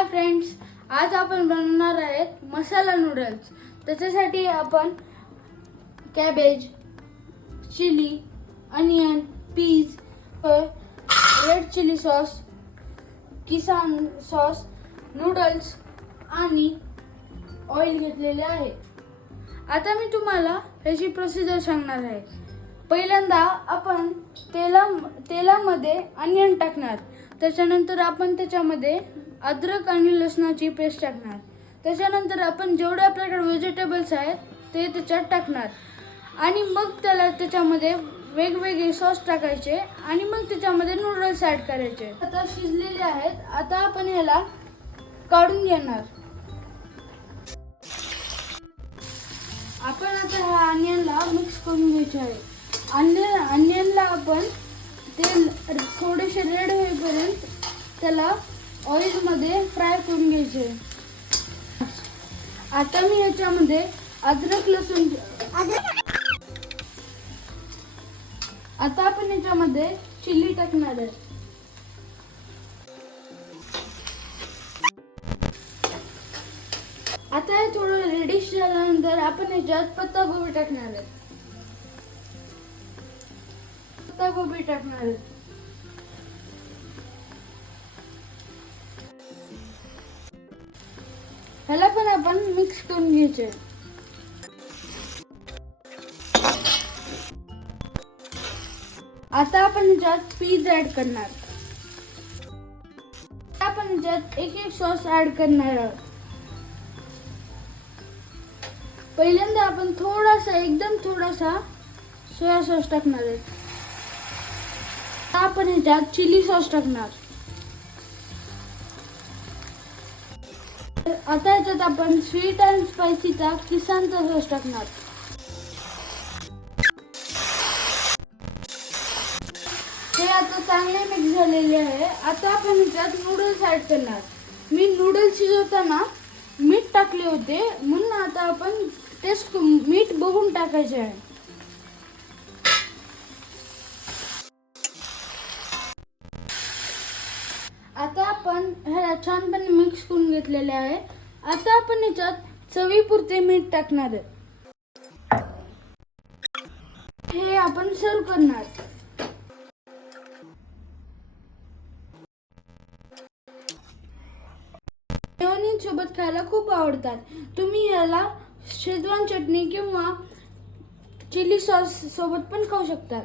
Hi friends, आज आपण बनवणार आहेत मसाला नूडल्स। त्याच्यासाठी आपण कॅबेज, चिली, अनियन, पीज, रेड चिली सॉस, किसान सॉस, नूडल्स आणि ऑइल घेतलेले आहे। आता मी तुम्हाला याची प्रोसिजर सांगणार आहे। पहिल्यांदा आपण तेलामध्ये अनियन टाकणार, त्याच्यानंतर आपण त्याच्यामध्ये अद्रक आणि लसणाची पेस्ट टाकणार, त्याच्यानंतर आपण जेवढे आपल्याकडे व्हेजिटेबल्स आहेत ते त्याच्यात टाकणार आणि मग त्याच्यामध्ये वेगवेगळे सॉस टाकायचे आणि मग त्याच्यामध्ये नूडल्स ॲड करायचे। आता शिजलेले आहेत, आता आपण ह्याला काढून घेणार। आपण आता ह्या अनियनला मिक्स करून घ्यायचे आहे। अनियनला आपण तेल थोडेसे रेड होईपर्यंत त्याला ऑइलमध्ये फ्राय करून घ्यायचे। आता मी ह्याच्यामध्ये अद्रक लसूण आता आपण ह्याच्यामध्ये चिली टाकणार आहे। आता हे थोडं रेडिश झाल्यानंतर आपण ह्याच्यात पत्तागोबी टाकणार आहे। पत्तागोबी टाकणार आहे। ह्याला पण आपण मिक्स करून घ्यायचे। आता आपण ह्याच्यात पीज ऍड करणार। आपण ह्याच्यात एक सॉस ऍड करणार आहोत। पहिल्यांदा आपण एकदम थोडासा सोया सॉस टाकणार आहे। आपण ह्याच्यात चिली सॉस टाकणार। आता ह्याच्यात आपण स्वीट अँड स्पायसीचा किसानचा सॉस टाकणार। हे आता चांगले मिक्स झालेले आहे। आता आपण ह्याच्यात नूडल्स ऍड करणार। मी नूडल्स शिजवताना मीठ टाकले होते, म्हणून आता आपण टेस्ट मीठ बघून टाकायचे आहे। आता आपण ह्याला छानपणे मिक्स करून घेतलेले आहे। आता आपण ह्याच्यात चवीपुरते मीठ टाकणार आहे। हे आपण सर्व करणार। मेयोनीज सोबत खायला खूप आवडतात। तुम्ही ह्याला शेजवान चटणी किंवा चिली सॉस सोबत पण खाऊ शकता।